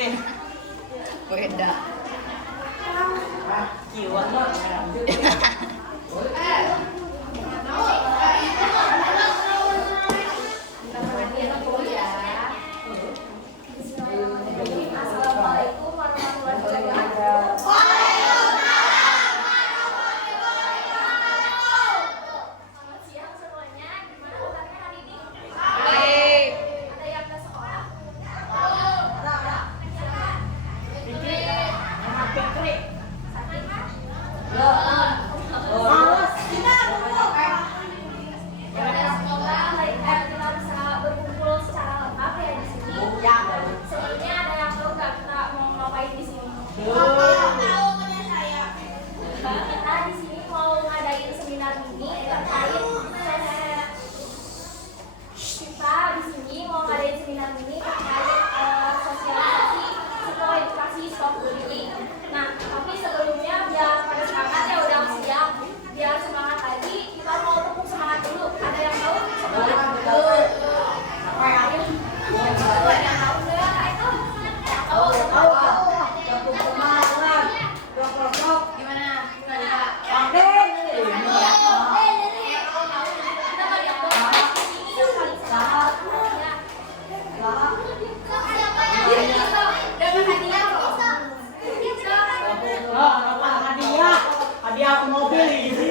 Beda. Kiwan lah. Assalamualaikum warahmatullahi wabarakatuh. Selamat siang semuanya. Gimana kabarnya hari ini? Baik. Ada yang ke sekolah? Semoga kita bisa berkumpul secara lengkap ya di sini. Sebelumnya ada yang tahu nggak kita mau ngapain di sini? Kita di sini mau ngadain seminar mini terkait sosialisasi psikoedukasi stop bullying. Nah, tapi sebelumnya biar pada semangat ya udah siap. Biar semangat lagi, kita mau tepuk semangat dulu. Ada yang tahu semangat? Ada yang tahu nggak itu? Gimana? Kita balik ke ini yang paling semangat. Dapat hadiah kok. Hadiah aku mobil ini.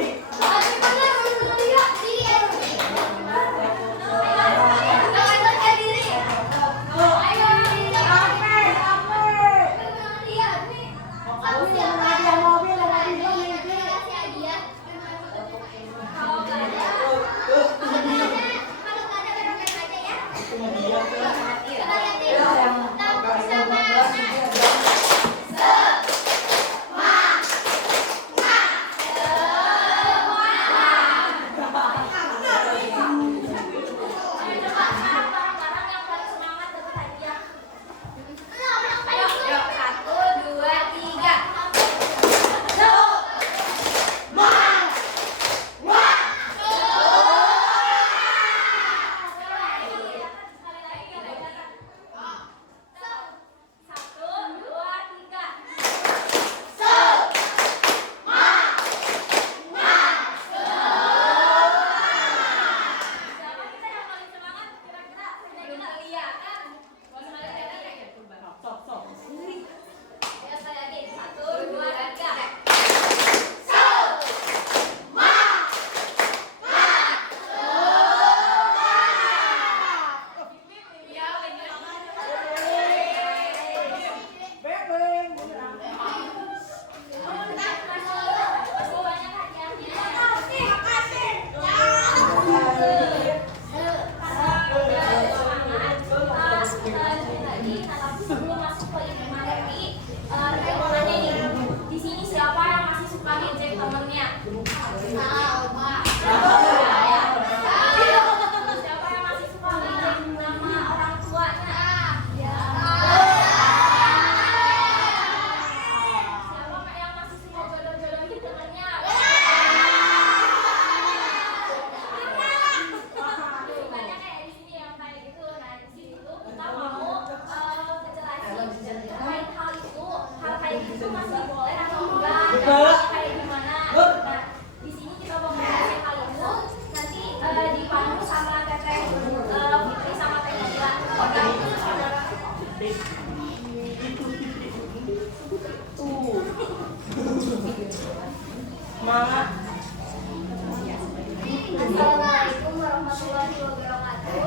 Assalamualaikum warahmatullahi wabarakatuh.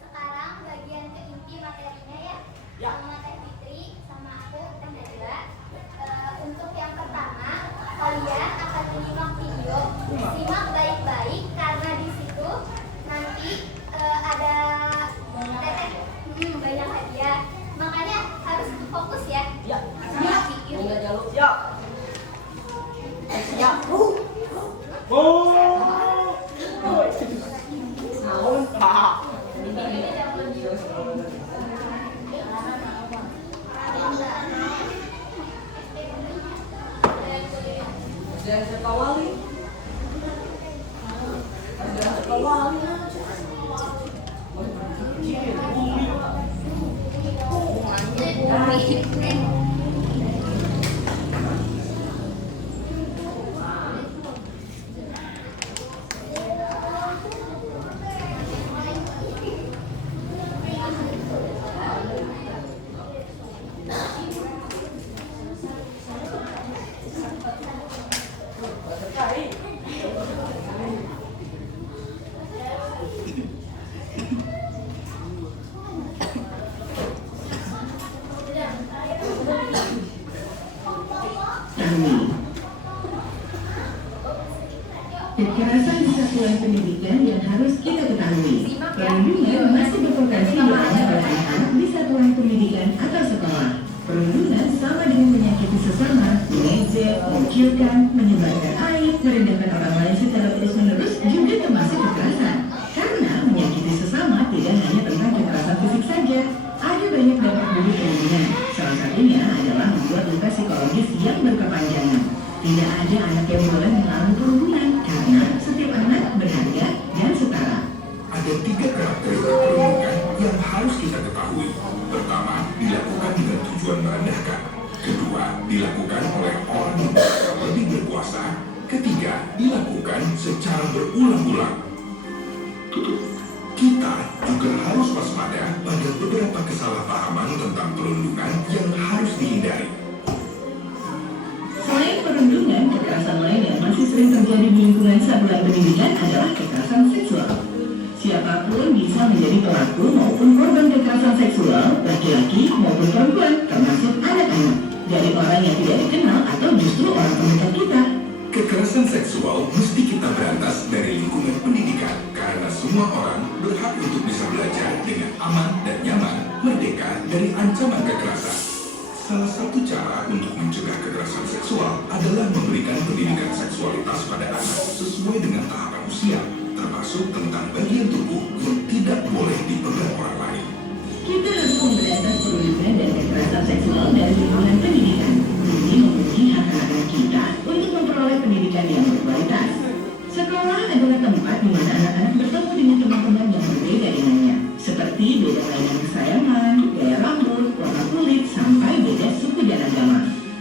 Sekarang bagian ke inti materinya ya. Sama Teh Fitri, sama aku Teh Najla. Untuk yang pertama, kalian akan menyimak video. Simak baik-baik karena di situ nanti ada banyak hadiah. Makanya harus fokus ya. Ya. Siap. Siap. Oh. Naon, Pak? Jangan sekawali. Jangan sekawali. Kekerasan di satuan pendidikan yang harus kita ketahui. Perundungan masih berpotensi dialami oleh anak-anak di satuan pendidikan atau sekolah. Perundungan sama dengan menyakiti sesama, mengejek, mengucilkan, menyebarkan aib, merendahkan orang lain secara terus-menerus juga termasuk kekerasan. Karena menyakiti sesama tidak hanya tentang kekerasan fisik saja, ada banyak dampak buruk perundungan. Salah satunya adalah membuat luka psikologis yang berkepanjangan. Tidak ada anak yang boleh mengalami perundungan karena setiap anak berharga dan setara. Ada 3 karakteristik perundungan yang harus kita ketahui. Pertama, dilakukan dengan tujuan merendahkan. Kedua, dilakukan oleh orang yang lebih berkuasa. Ketiga, dilakukan secara berulang-ulang. Kita juga harus waspada pada beberapa kesalahpahaman tentang perundungan yang harus dihindari. Selain perundungan, kekerasan lain yang masih sering terjadi di lingkungan satuan pendidikan adalah kekerasan seksual. Siapapun bisa menjadi pelaku maupun korban kekerasan seksual, laki-laki maupun perempuan, termasuk anak-anak, dari orang yang tidak dikenal atau justru orang terdekat kita. Kekerasan seksual mesti kita berantas dari lingkungan pendidikan karena semua orang berhak untuk bisa belajar dengan aman dan nyaman, merdeka dari ancaman kekerasan. Salah satu cara untuk mencegah kekerasan seksual adalah memberikan pendidikan seksualitas pada anak sesuai dengan tahapan usia, termasuk tentang bagian tubuh yang tidak boleh dipegang orang lain. Kita harus memberantas perundungan dan kekerasan seksual dari lingkungan pendidikan. Ini memenuhi hak anak-anak kita untuk memperoleh pendidikan yang berkualitas. Sekolah adalah tempat di mana anak-anak bertemu dengan teman-teman yang berbeda dengannya, seperti beda kelainan kesayangan, gaya rambut, warna kulit, sampai beda suku dan agama.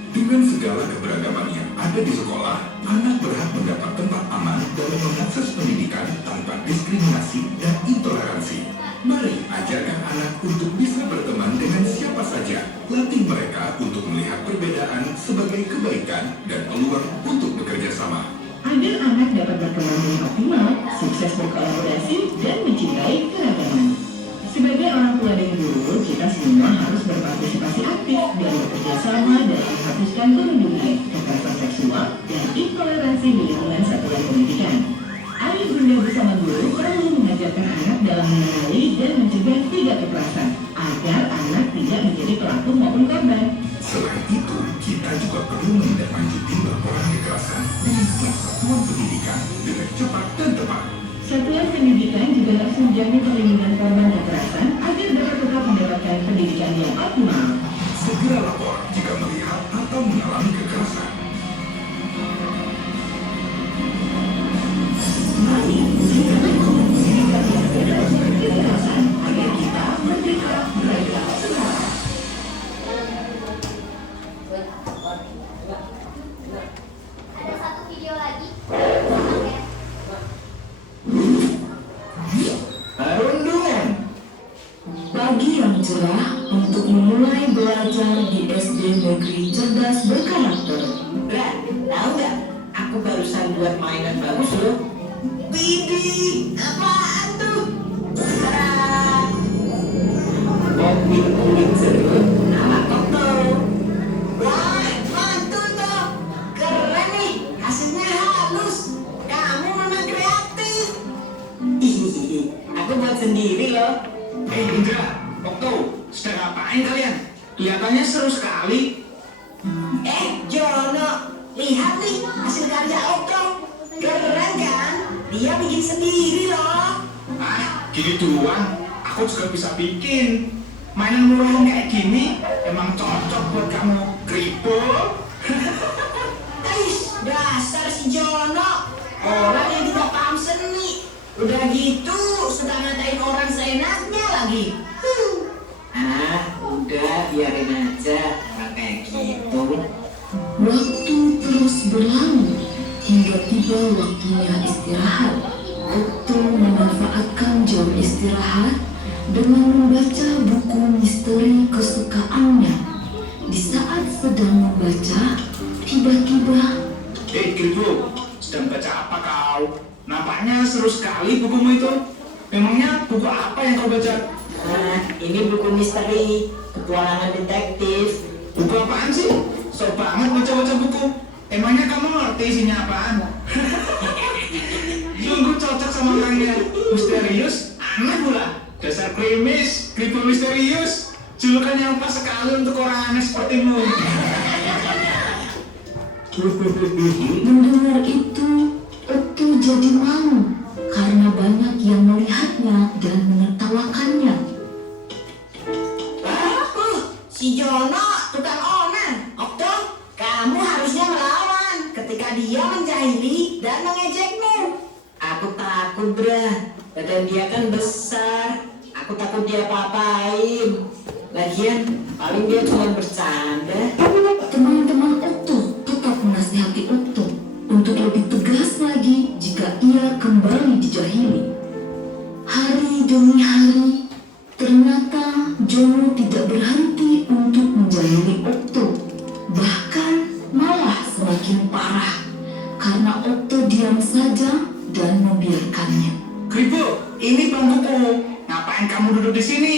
Dengan segala keberagaman yang ada di sekolah, anak berhak mendapat tempat aman dalam mengakses pendidikan tanpa diskriminasi dan intoleransi. Mari ajarkan anak untuk bisa berteman dengan siapa saja. Latih mereka untuk melihat perbedaan sebagai kebaikan dan peluang untuk bekerja sama. Agar anak dapat berkembang dengan optimal, sukses berkolaborasi, dan mencintai keragaman. Sebagai orang tua dan guru, kita semua harus berpartisipasi aktif dan bekerja sama dalam menghapuskan perundungan, kekerasan seksual, dan intoleransi di lingkungan satuan pendidikan. Ayah bunda bersama guru perlu mengajarkan anak dalam mengenali dan mencegah tidak kekerasan, agar anak tidak menjadi pelaku maupun korban. Selain itu, kita juga perlu menindaklanjuti laporan kekerasan dengan pihak satuan pendidikan dengan cepat dan tepat. Satuan pendidikan juga harus menjamin perlindungan korban kekerasan agar dapat tetap mendapatkan pendidikan yang optimal. Segera lapor jika melihat atau mengalami kekerasan. Mari menciptakan pendidikan yang bebas dari kekerasan agar kita merdeka belajar setara. Ada satu video lagi. Perundungan. Pagi yang cerah untuk memulai belajar di SD Negeri Cerdas Berkarakter. Lah, tahu nggak? Aku barusan buat mainan bagus loh. Widih, apaan tuh? Tadaan! Mobil kulit serut ala Toto. Wah, mantul tuh. Keren nih, hasilnya halus. Kamu memang kreatif. Ih, aku buat sendiri loh. Indra, Okto, sedang ngapain kalian? Kelihatannya seru sekali. Jono, lihat nih hasil karya Okto. Keren kan? Dia bikin sendiri loh. Gini doang, aku juga bisa bikin. Mainan murung kayak gini emang cocok buat kamu. Kribo. Ais, dasar si Jono. Orang yang tidak paham seni. Udah gitu, suka ngatain orang seenaknya lagi. Udah biarin aja orang kayak gitu. Waktu terus berlalu hingga tiba waktunya istirahat. Okto memanfaatkan jam istirahat dengan membaca buku misteri kesukaannya. Di saat sedang membaca, tiba-tiba Kribo, sedang baca apa kau? Nampaknya seru sekali bukumu itu. Memangnya buku apa yang kau baca? Nah, ini buku misteri, petualangan detektif. Buku apaan sih? Sok banget baca-baca buku. Emangnya kamu ngerti isinya apaan? Sungguh cocok sama orangnya. Misterius, aneh pula. Dasar krimis, kripo misterius. Julukan yang pas sekali untuk orang aneh sepertimu. Mendengar itu, Otto jadi malu karena banyak yang melihatnya dan menertawakannya. Si Jono, tukang onan. Okto, kamu harusnya melawan ketika dia menjahili dan mengejekmu. Aku takut, Bra. Badan dia kan besar. Aku takut dia apa-apain. Lagian, paling dia cuma bercanda. Teman-teman Otto tetap menasihati Otto untuk lebih tegas lagi jika ia kembali dijahili. Hari demi hari, ternyata Jono tidak berhenti untuk menjahili Otto. Bahkan malah semakin parah karena Otto diam saja dan membiarkannya. Kripo, ini bangkuku. Ngapain kamu duduk di sini?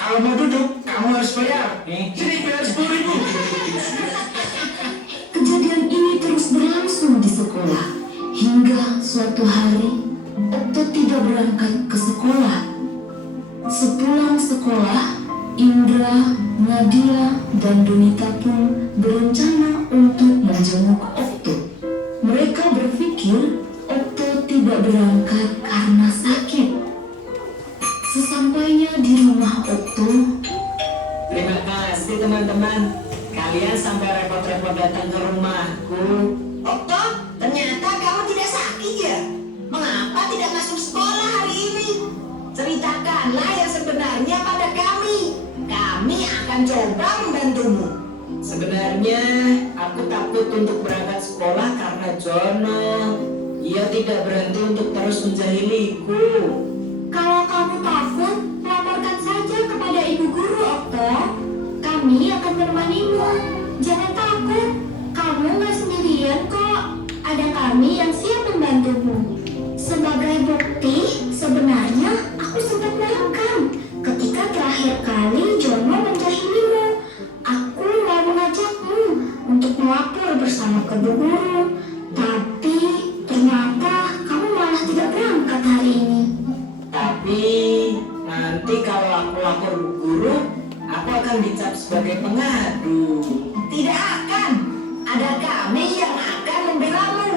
Kalau mau duduk, kamu harus bayar. Sini bayar 10.000. Kejadian ini terus berlangsung di sekolah hingga suatu hari Otto tidak berangkat ke sekolah. Sepulang sekolah, Indra, Nadia, dan Donita pun berencana untuk menjenguk Otto. Mereka berpikir Otto tidak berangkat karena sakit. Sesampainya di rumah Otto, Terima kasih teman-teman. Kalian sampai repot-repot datang ke rumahku. Okto, ternyata kamu tidak sakit ya? Mengapa tidak masuk sekolah hari ini? Ceritakanlah yang sebenarnya pada kami. Kami akan coba membantumu. Sebenarnya aku takut untuk berangkat sekolah karena Jono. Ia tidak berhenti untuk terus menjahiliku. Kalau kamu takut, laporkan saja kepada ibu guru, Okto. Kami akan menemanimu. Jangan takut, kamu nggak sendirian kok. Ada kami yang siap membantumu. Sebagai bukti, sebenarnya aku sempat merekam ketika terakhir kali Jono menjahilimu. Aku mau mengajakmu untuk melapor bersama ke ibu guru. Tapi ternyata kamu malah tidak berangkat hari ini. Tapi nanti kalau aku lapor bu guru, aku akan dicap sebagai pengadu. Tidak akan. Ada kami yang akan membelamu.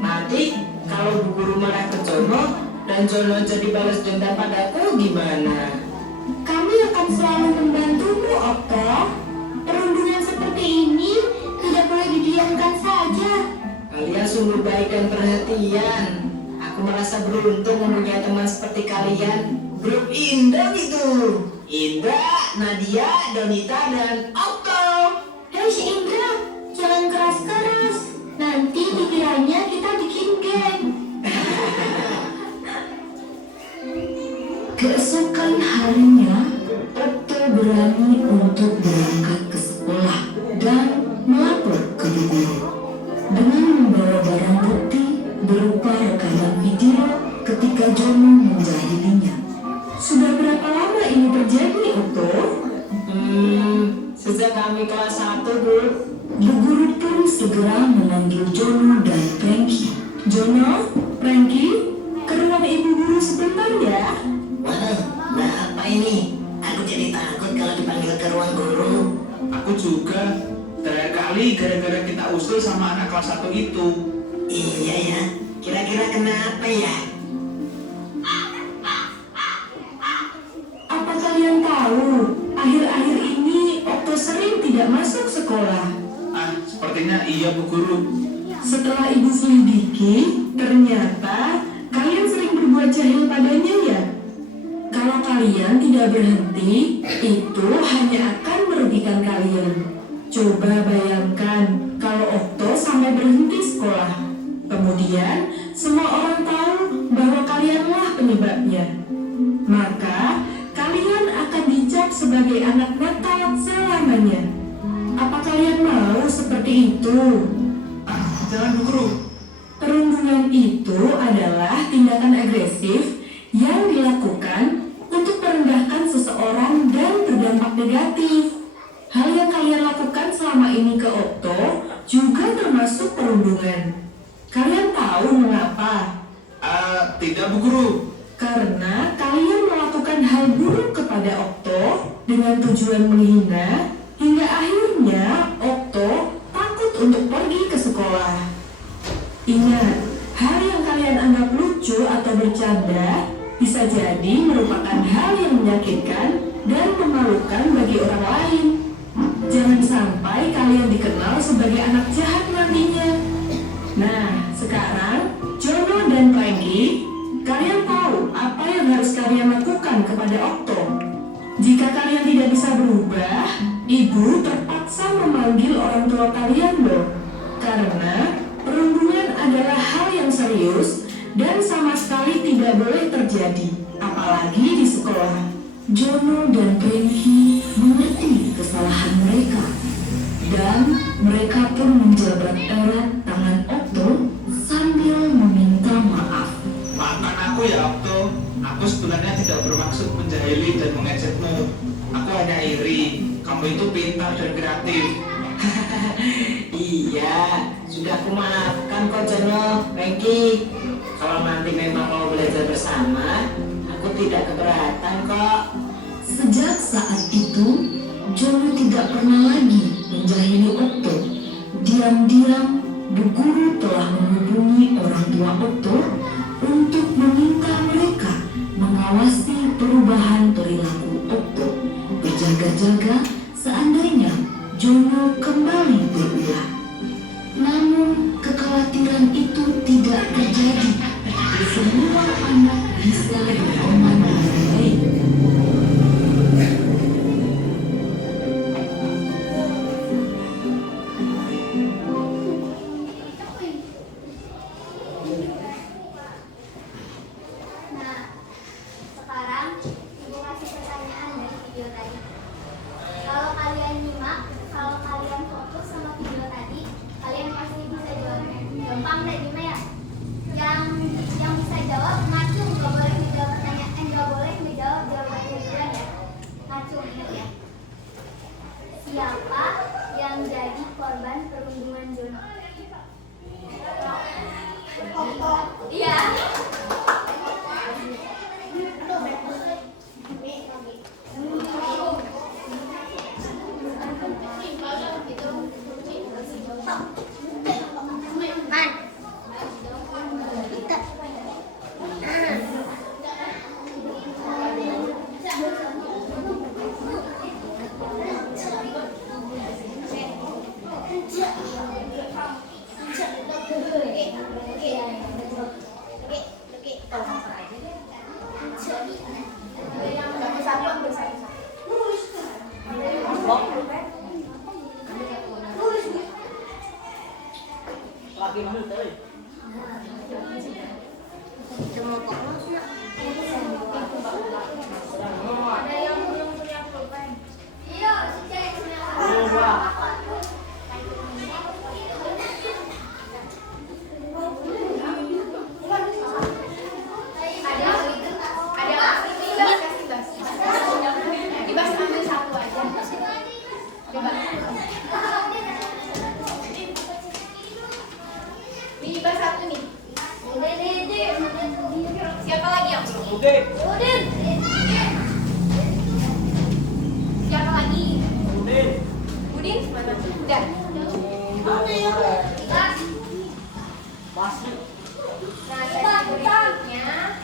Nanti kalau bu guru marah ke Jono dan Jono jadi balas dendam padaku gimana? Kami akan selalu membantumu, Okto. Perundungan seperti ini tidak boleh didiamkan saja. Kalian sungguh baik dan perhatian. Aku merasa beruntung mempunyai teman seperti kalian. Grup Indra itu. Indra, Nadia, Donita, dan Okto. Hei si Indra, jangan keras-keras. Nanti dikiranya kita bikin geng. keesokan harinya Otto berani untuk berangkat ke sekolah dan melapor ke ibu guru dengan membawa barang bukti berupa rekaman video ketika Jono menjahilinya. Sudah berapa lama ini terjadi, Otto? Sejak kami kelas 1, Bu. Bu guru pun segera memanggil Jono dan Frankie. Jono, Frankie, ke ruang ibu guru sebentar ya. Waduh, apa ini? Aku jadi takut kalau dipanggil ke ruang guru. Aku juga. Terakhir kali gara-gara kita usul sama anak kelas 1 itu. Iya ya, kira-kira kenapa ya? Apa kalian tahu, akhir-akhir ini Otto sering tidak masuk sekolah. Sepertinya iya Bu Guru. Setelah ibu selidiki, ternyata kalian sering berbuat jahil padanya ya. Kalau kalian tidak berhenti, itu hanya akan merugikan kalian. Coba bayangkan kalau Otto sampai berhenti sekolah. Kemudian semua orang tahu bahwa kalianlah penyebabnya. Maka kalian akan dicap sebagai anak nakal selamanya. Apa kalian mau seperti itu? Jangan Bu Guru. Perundungan itu adalah tindakan agresif yang dilakukan negatif. Hal yang kalian lakukan selama ini ke Okto juga termasuk perundungan. Kalian tahu mengapa? Tidak, Bu Guru. Karena kalian melakukan hal buruk kepada Okto dengan tujuan menghina, hingga akhirnya Okto takut untuk pergi ke sekolah. Ingat, hal yang kalian anggap lucu atau bercanda bisa jadi merupakan hal yang menyakitkan dan memalukan bagi orang lain. Jangan sampai kalian dikenal sebagai anak jahat nantinya. Nah, sekarang Jono dan Frankie, kalian tahu apa yang harus kalian lakukan kepada Okto. Jika kalian tidak bisa berubah, ibu terpaksa memanggil orang tua kalian loh. Karena perundungan adalah hal yang serius dan sama sekali tidak boleh terjadi, apalagi di sekolah. Jono dan Frankie mengerti kesalahan mereka, dan mereka pun menjabat erat tangan Okto sambil meminta maaf. Maafkan aku ya, Okto. Aku sebenarnya tidak bermaksud menjahili dan mengejekmu. Aku hanya iri. Kamu itu pintar dan kreatif. Iya, sudah aku maafkan kok Jono, Frankie. Kalau nanti memang mau belajar bersama, aku tidak keberatan kok. Sejak saat itu, Jono tidak pernah lagi menjahili Okto. Diam-diam, Bu Guru telah menghubungi orang tua Okto untuk meminta mereka mengawasi perubahan perilaku Okto, berjaga-jaga seandainya Jono kembali berulah. Namun kekhawatiran itu tidak terjadi. Semua anak bisa beraman dengan baik. Nah, sekarang ibu kasih pertanyaan dari video tadi. Kalau kalian nyimak, kalau kalian fokus sama video tadi, kalian pasti bisa jawabnya. Gampang deh, gimana ya? Yang bisa jawab ngacung, nggak boleh ngejawab pertanyaan, nggak boleh ngejawab jawabannya duluan ya. Ngacung, ingat ya. Siapa yang jadi korban perundungan Jono? Iya. Ada yang belum punya pulpen? Iya, cek. Dibas ambil satu aja. Coba. Dibas satu nih. Siapa lagi yang belum? Udin. Siapa lagi? Udin mana? Udah. Nah, sesi berikutnya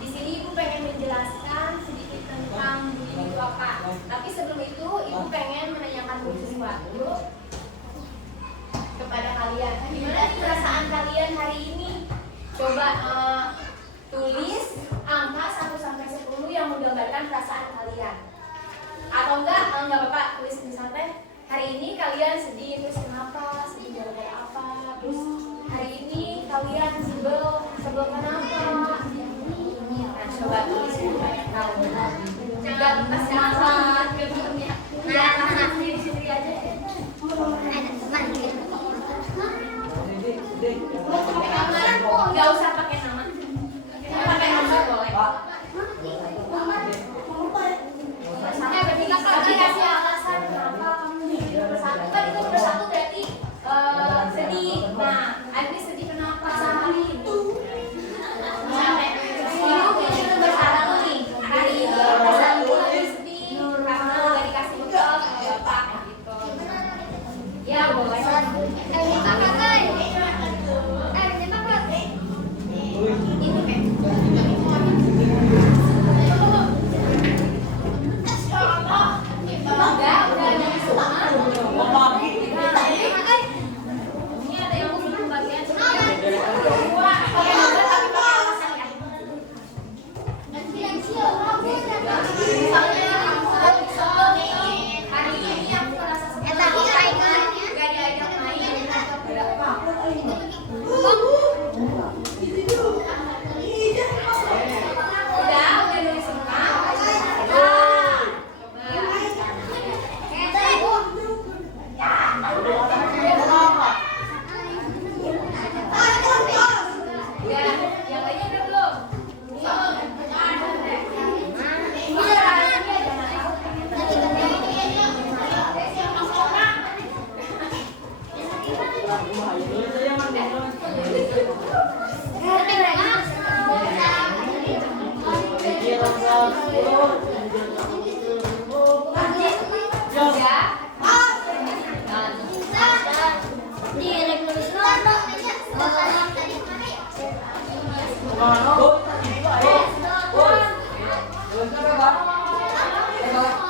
di sini ibu pengen menjelaskan sedikit tentang bullying itu apa. Tapi sebelum itu ibu pengen menanyakan dulu sesuatu kepada kalian. Gimana nih perasaan kalian hari ini? Coba tulis angka 1 sampai 10 yang menggambarkan perasaan kalian. Atau enggak apa-apa, tulis misalnya hari ini kalian sedih, terus kenapa? Sedih gara-gara apa? Terus hari ini kalian sebel kenapa? Nah, coba tulis supaya tahu. Jangan pas salah, sendiri aja. Gak usah pakai nama. Pakai nama boleh. Sampai Misalnya hari ini aku merasa seperti gak diajak main. Udah nulis semua. Ya, yang lainnya udah belum?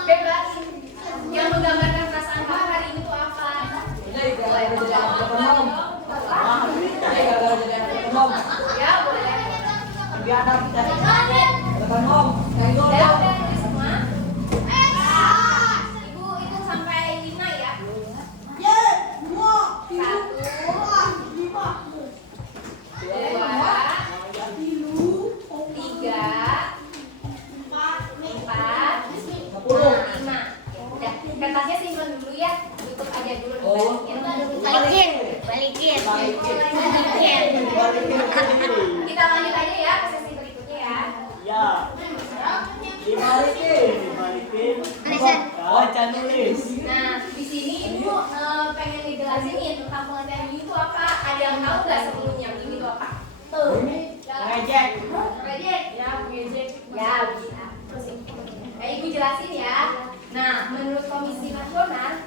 Bebas. Yang menggambarkan perasaan kamu hari ini tuh apa? Ya, boleh. Udah nulis semua. Ibu hitung sampai 5 ya. 1, 2, 3, 4, 5. Udah, kertasnya simpen dulu ya. Tutup aja dulu dibalikin. Balikin. Kita lanjut aja ya ke sesi berikutnya ya. Ya. Dibalikin. Baca nulis. Nah, di sini ibu pengen ngejelasin nih tentang pengertian ini itu apa? Ada yang tahu nggak sebelumnya ini itu apa? Tuh. Ngejek. Ngejek. Ya, ngejek. Ya, bisa. Terus ibu jelasin ya. Nah, menurut Komisi Nasional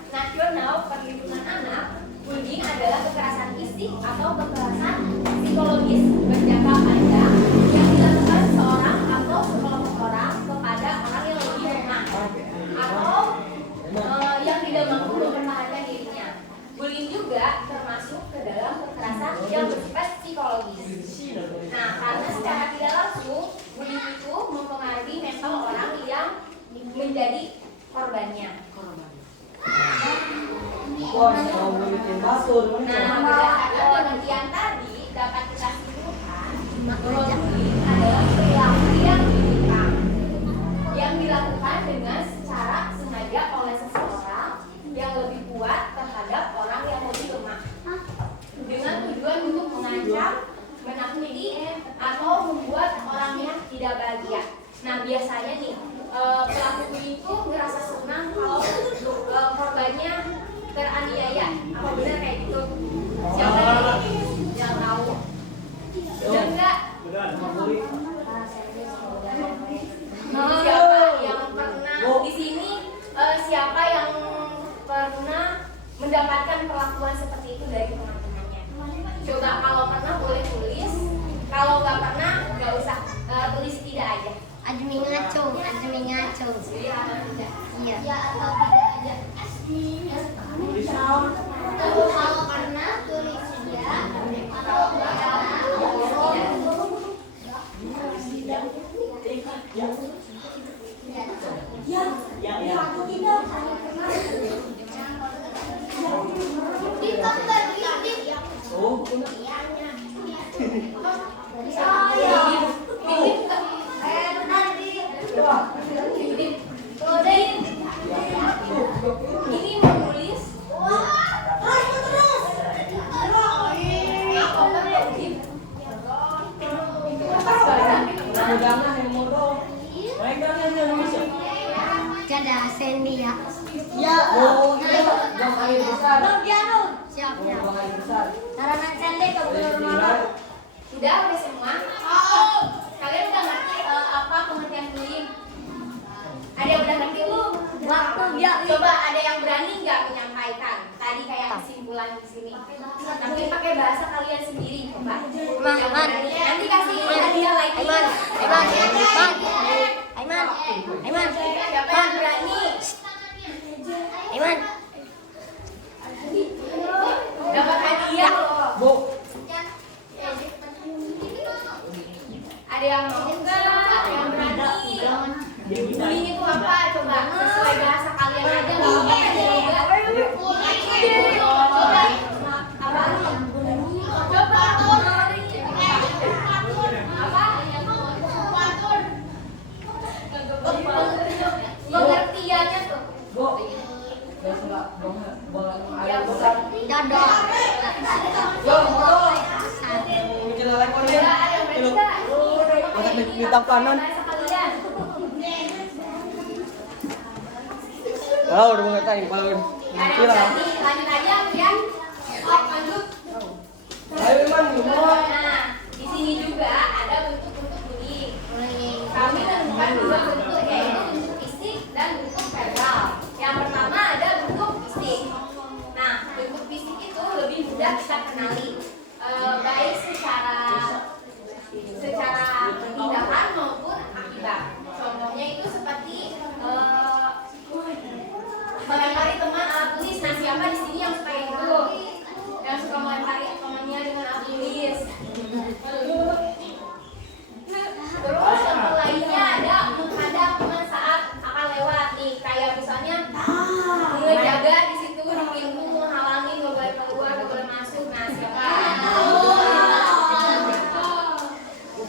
Perlindungan Anak, bullying adalah kekerasan fisik atau kekerasan psikologis berjangka panjang yang dilakukan seorang atau sekelompok orang kepada orang yang lebih lemah atau yang tidak mampu mempertahankan dirinya. Bullying juga termasuk ke dalam kekerasan yang bersifat psikologis. Nah, karena secara tidak langsung bullying itu mempengaruhi mental orang yang menjadi korbannya. Nah, berdasarkan penelitian tadi dapat kita simpulkan bahwa bullying adalah perilaku yang diberikan yang dilakukan dengan secara sengaja oleh seseorang yang lebih kuat terhadap orang yang lebih lemah dengan tujuan untuk mengancam, menakuti, atau membuat orangnya tidak bahagia. Nah, biasanya nih pelaku bullying itu ngerasa senang kalau korbannya teraniaya. Apa benar kayak gitu? Siapa yang tahu? Benar nggak? Siapa yang pernah di sini? Siapa yang pernah mendapatkan perlakuan seperti itu dari teman-temannya? Coba kalau pernah boleh tulis. Kalau nggak pernah nggak usah tulis tidak aja. Admi ngaco. Iya atau tidak? Iya. Ya atau tidak aja. Kalau pernah tulis ya. Kalau nggak pernah tulis tidak. Ini menulis Ada Sandy ya. Siap. Sarana Sandy ke rumah. sudah semua. Kalian udah ngerti apa pengertian bullying? Ada yang udah ngerti belum? Coba ada yang berani nggak menyampaikan tadi kayak kesimpulan di sini? Tapi pakai bahasa kalian sendiri, coba. Yang berani. Nanti kasih hadiah lagi. Aiman. Siapa yang berani? Dapat hadiah loh. Ada yang mau nggak? Ada yang berani? Coba sesuai bahasa kalian aja, nggak apa-apa ya juga. Pengertiannya tuh. Minta panon. Oh, udah mengerti panon. Lanjut aja ya. Lanjut. Ayo man, Nah, di sini juga ada bentuk-bentuk bullying. Kami menemukan dua bentuk, yaitu bentuk fisik dan bentuk verbal. Yang pertama ada bentuk fisik. Nah, bentuk fisik itu lebih mudah kita kenali, baik secara tindakan maupun akibat. Contohnya itu seperti melempari teman alat tulis. Nah, siapa di sini yang suka itu? Yang suka melempari temannya dengan alat tulis? Terus contoh lainnya ada menghadang teman saat akan lewat nih, kayak misalnya ngejaga di situ di pintu, menghalangi, nggak boleh keluar, nggak boleh masuk. Nah, siapa?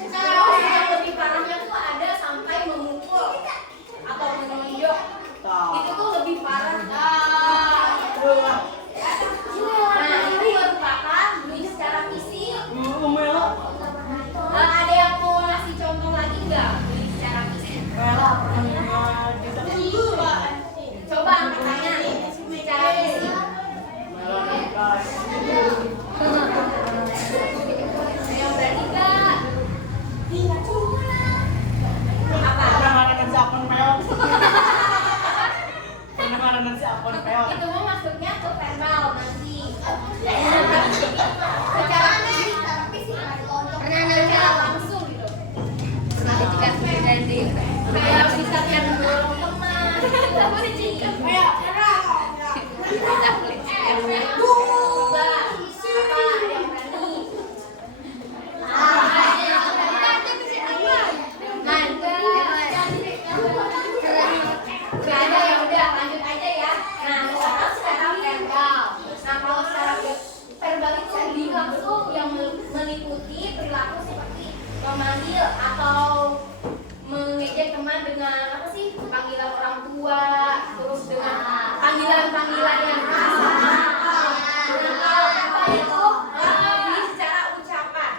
Terus yang lebih parahnya tuh ada sampai memukul atau menonjok. Itu tuh lebih parah. Nah, itu merupakan bullying secara fisik. Ada yang mau ngasih contoh lagi nggak bullying secara fisik? Coba angkat tangan secara fisik. Yang berarti nggak? Apa? Itu mah maksudnya ke verbal nanti. Secara langsung gitu. Kayak misalnya mendorong teman. Coba apa yang berani? Gak ada, ya udah lanjut aja ya. Nah, sekarang verbal. Nah, kalau secara verbal itu lebih langsung yang meliputi perilaku seperti memanggil atau mengejek teman dengan apa sih? Panggilan orang tua, terus dengan panggilan-panggilan yang kasar. Dengan apa itu? Lebih secara ucapan.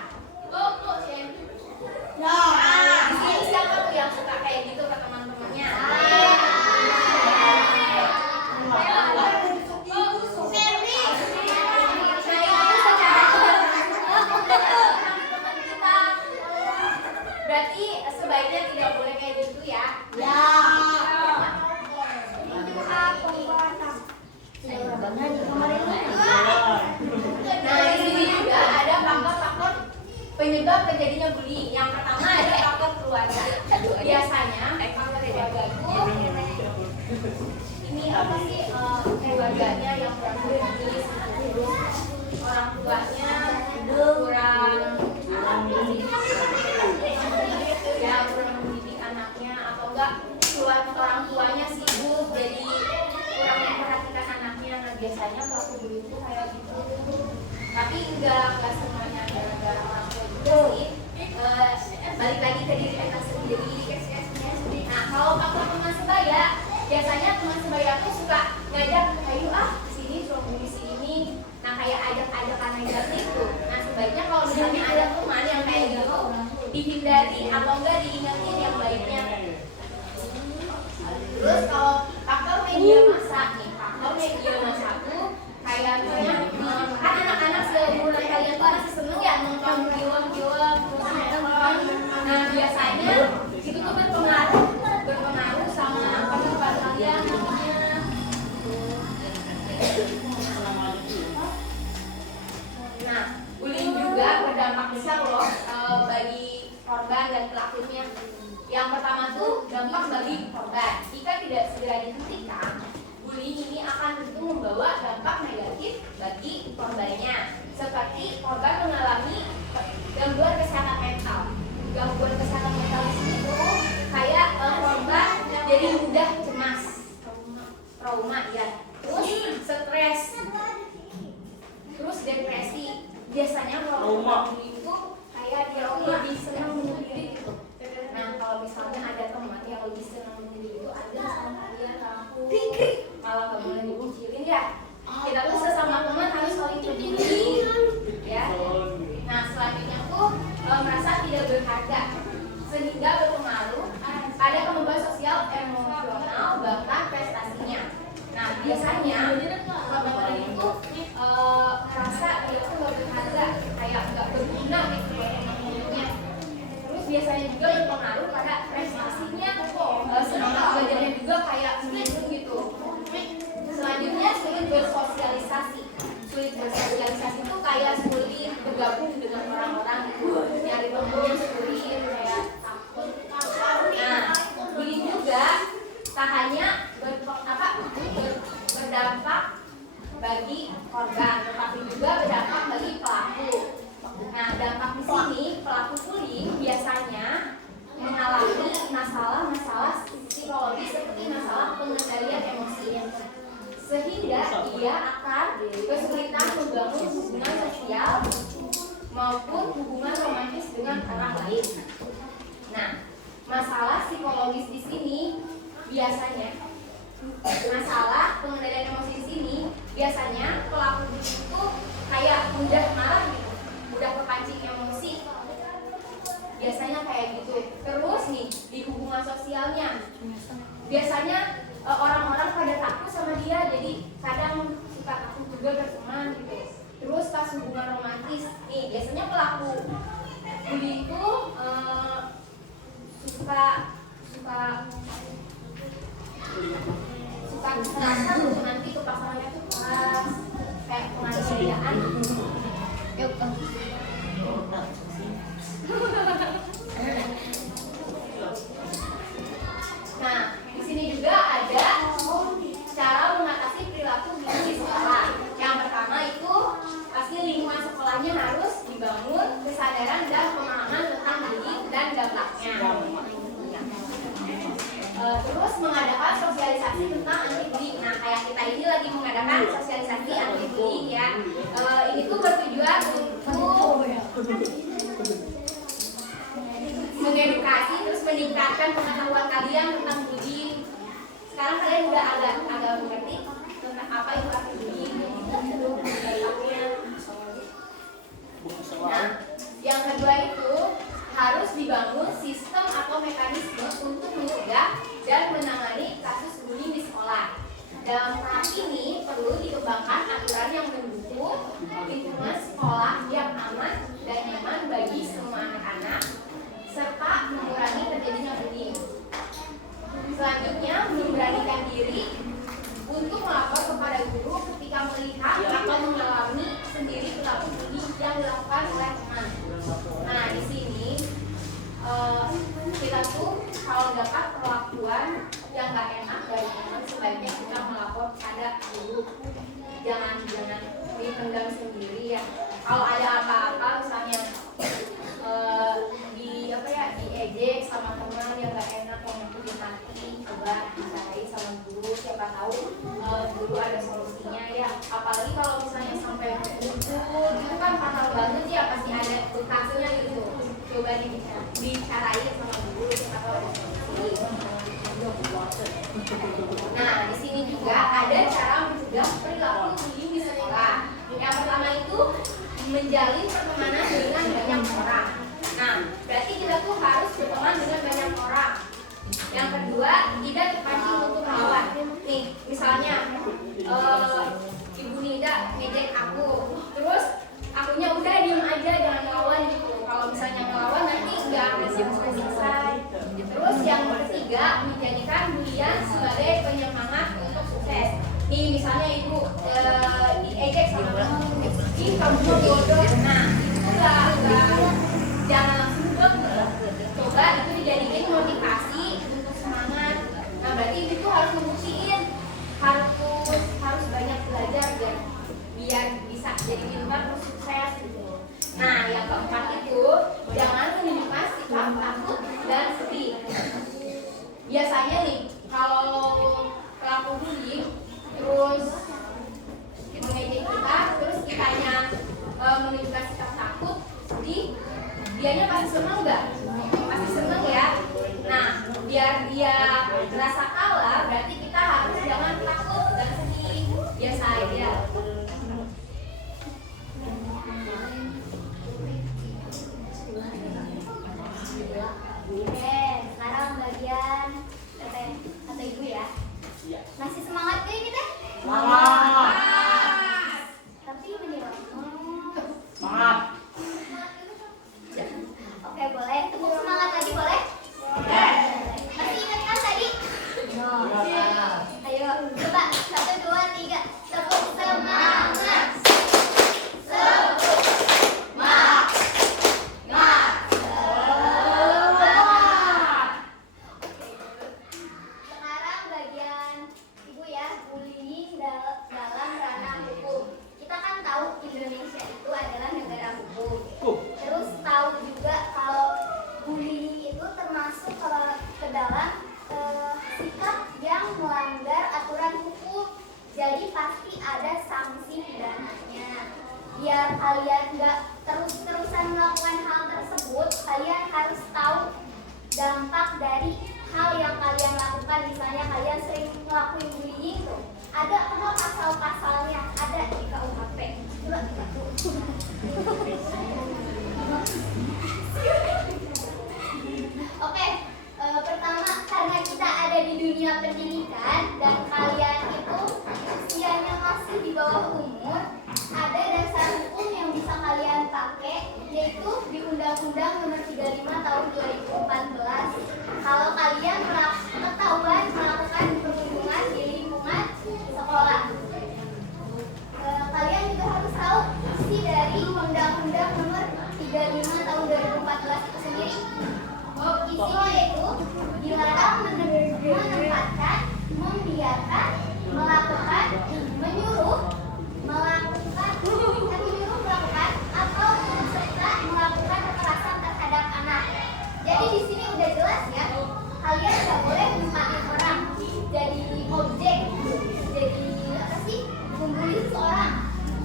Nah, di sini siapa tuh yang suka kayak gitu ke teman-temannya? Berarti sebaiknya tidak boleh kayak gitu ya. Nah, di sini juga ada faktor-faktor penyebab terjadinya bullying. Yang pertama ada faktor keluarga. Biasanya faktor keluarga itu ini apa sih, keluarganya yang kurang religius, terus orang tuanya kurang mendidik anaknya, atau enggak orang tuanya sibuk jadi kurang memperhatikan anaknya. Nah, biasanya pelaku bullying itu kayak gitu. Tapi enggak semuanya gara-gara orang tua juga sih. Balik lagi ke diri kita sendiri. Nah, kalau faktor teman sebaya, biasanya teman sebaya tuh suka ngajak, ayo sini suruh bully sini. Nah, kayak ajak-ajakan negatif tuh. Nah, sebaiknya kalau misalnya ada teman yang kayak gitu, dihindari atau enggak diingetin yang baiknya. Terus kalau faktor media massa nih, faktor media massa tuh kayak misalnya kan anak-anak seumuran kalian tuh masih seneng ya nonton film-film, terus nonton. Nah, biasanya itu tuh berpengaruh sama kehidupan kalian nantinya. Nah, bullying juga berdampak besar loh bagi korban dan pelakunya. Yang pertama tuh dampak bagi korban. Jika tidak segera dihentikan, bullying ini akan tentu membawa dampak negatif bagi korbannya. Seperti korban mengalami gangguan kesehatan mental. Gangguan kesehatan mental di sini tuh kayak korban jadi mudah trauma ya, terus stres, terus depresi. Biasanya kalau orang bully itu kayak dia lebih senang menyendiri gitu. Nah kalau misalnya ada teman yang lebih senang menyendiri itu, ada sama kalian aku malah nggak boleh dikucilin ya. Kita tuh sesama teman harus saling peduli ya. Nah selanjutnya tuh merasa tidak berharga sehingga berpengaruh pada kemampuan sosial, emosional, bahkan prestasinya. Nah biasanya teman-teman itu merasa dia tuh nggak berharga, kayak nggak berguna gitu teman-temannya. Terus biasanya juga berpengaruh pada prestasinya, semangat belajarnya juga kayak menurun gitu. Selanjutnya sulit bersosialisasi. Sulit bersosialisasi itu kayak sulit bergabung dengan orang-orang gitu, nyari temennya sulit, kayak takut. Nah, ini juga tak hanya berdampak bagi korban, tetapi juga berdampak bagi pelaku. Nah, dampak di sini pelaku bullying biasanya mengalami masalah-masalah psikologis seperti masalah pengendalian emosi, sehingga ia akan kesulitan membangun hubungan sosial maupun hubungan romantis dengan orang lain. Nah, masalah psikologis di sini biasanya, masalah pengendalian emosi di sini biasanya pelaku itu kayak mudah marah gitu, mudah kepancing emosi. Biasanya kayak gitu. Terus nih di hubungan sosialnya, biasanya orang-orang pada takut sama dia, jadi kadang suka takut juga berteman gitu. Terus pas hubungan romantis, nih biasanya pelaku bully itu suka merasa tuh nanti tuh pasangannya tuh pas kayak penganiayaan. Yuk. Nah, di sini juga ada cara mengatasi perilaku bullying di sekolah. Yang pertama itu pasti lingkungan sekolahnya harus dibangun kesadaran dan pemahaman tentang bullying dan dampaknya. Terus mengadakan sosialisasi tentang anti bullying. Nah, kayak kita ini lagi mengadakan sosialisasi anti bullying ya. Ini tuh bertujuan untuk mengedukasi, terus meningkatkan pengetahuan kalian tentang bullying. Sekarang kalian udah agak mengerti tentang apa itu anti bullying, dampaknya. Nah, yang kedua itu harus dibangun sistem atau mekanisme untuk mencegah dan menangani kasus bullying di sekolah. Dalam tahap ini perlu dikembangkan aturan yang mendukung lingkungan sekolah yang aman dan nyaman bagi semua anak-anak, serta mengurangi terjadinya bullying. Selanjutnya, memberanikan diri untuk melapor kepada guru ketika melihat atau mengalami sendiri perilaku bullying yang dilakukan oleh teman. Nah, di sini kita tuh kalau dapat perlakuan yang gak enak dari teman, sebaiknya kita melapor pada guru. Jangan dipendam sendiri ya. Kalau ada apa-apa misalnya diejek sama teman yang gak enak, yang nyakitin hati, coba dicari sama guru, siapa tahu guru ada solusinya ya. Apalagi kalau misalnya sampai pukul itu kan fatal banget ya, pasti ada bekasnya gitu. Coba dibicarain sama guru, siapa tahu ada solusi. Nah, di sini juga ada cara mencegah perilaku bullying di sekolah. Yang pertama itu menjalin pertemanan dengan banyak orang. Nah, berarti kita tuh harus berteman dengan banyak orang. Yang kedua, tidak terpancing untuk melawan. Nih, misalnya Ibu Nida ngejek aku, terus akunya udah diem aja, jangan ngelawan gitu. Kalau misalnya ngelawan nanti nggak akan selesai. Terus yang ketiga, menjadikan bulian sebagai penyemangat untuk sukses. Nih, misalnya Ibu diejek sama kamu, kamu bodoh. Nah, itu jangan langsung coba itu dijadikan motivasi untuk semangat. Nah, berarti itu harus membuktiin, harus banyak belajar biar bisa jadi pintar terus sukses gitu. Nah, yang keempat itu jangan menunjukkan sikap takut dan sedih. Biasanya nih kalau pelaku bullying terus mengejek kita, terus kitanya menunjukkan sikap takut, jadi dianya pasti seneng nggak? Pasti seneng ya. Nah, biar dia merasa kalah, berarti kita harus jangan takut dan sedih, biasa aja. Oke, sekarang bagian kata ibu ya. Masih semangat gak ini teh? Semangat. Tapi menjawab. Semangat. Oke, boleh. Tepuk semangat lagi boleh? Masih ingat kan tadi? Ayo, coba 1, 2, 3. Tepuk semangat. Sekarang bagian ibu ya, bullying dalam ranah hukum. Kita kan tahu Indonesia itu adalah negara hukum. Terus tahu juga kalau bullying itu termasuk ke dalam sikap yang melanggar aturan hukum. Jadi pasti ada sanksi pidananya. Biar kalian nggak terus-terusan melakukan hal tersebut, kalian harus tahu dampak dari hal yang kalian lakukan. Misalnya kalian sering ngelakuin bullying tuh, ada kok pasal-pasalnya, ada di KUHP. Oke, pertama karena kita ada di dunia pendidikan dan kalian itu usianya masih di bawah umur, ada dasar hukum yang bisa kalian pakai, yaitu di Undang-Undang Nomor 35 Tahun 2014. Kalau kalian ketahuan melakukan perundungan di lingkungan sekolah, kalian juga harus tahu isi dari Undang-Undang Nomor 35 Tahun 2014 itu sendiri. Isinya yaitu dilarang menempatkan, membiarkan, melakukan, menyuruh melakukan atau serta melakukan kekerasan terhadap anak. Jadi di sini udah jelas ya, kalian nggak boleh mempatin orang jadi objek, jadi apa sih, membuli seseorang.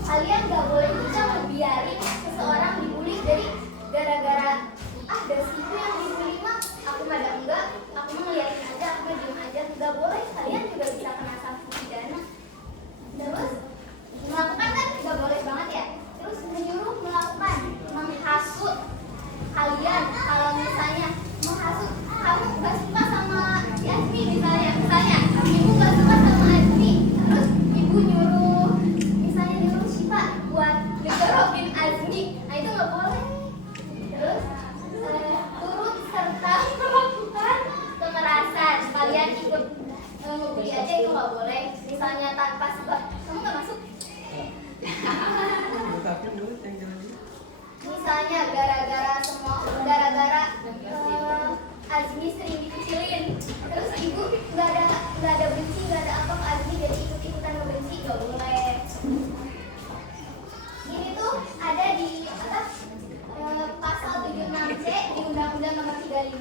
Kalian nggak boleh juga membiarin seseorang dibully. Jadi gara-gara ada situ yang dibully mah, aku mah enggak, aku mau ngeliatin aja, aku mah diem aja, nggak boleh. Kalian juga bisa kena sanksi pidana. Terus melakukan kan nggak boleh banget ya. Terus menyuruh melakukan, menghasut. Kalian kalau misalnya menghasut, kamu nggak suka sama Yasmi misalnya ibu nggak suka sama Azmi, terus ibu misalnya nyuruh Syifa buat ngejorokin Azmi, nah itu nggak boleh. Terus turut serta melakukan kekerasan, kalian ikut ngebully aja itu nggak boleh. Misalnya tanpa sebab, kamu nggak masuk. Misalnya gara-gara Azmi sering dikecilin, terus ibu nggak ada benci, nggak ada apa ke Azmi, jadi ikut-ikutan ngebenci, nggak boleh. Ini tuh ada di pasal 76C di Undang-Undang Nomor 35,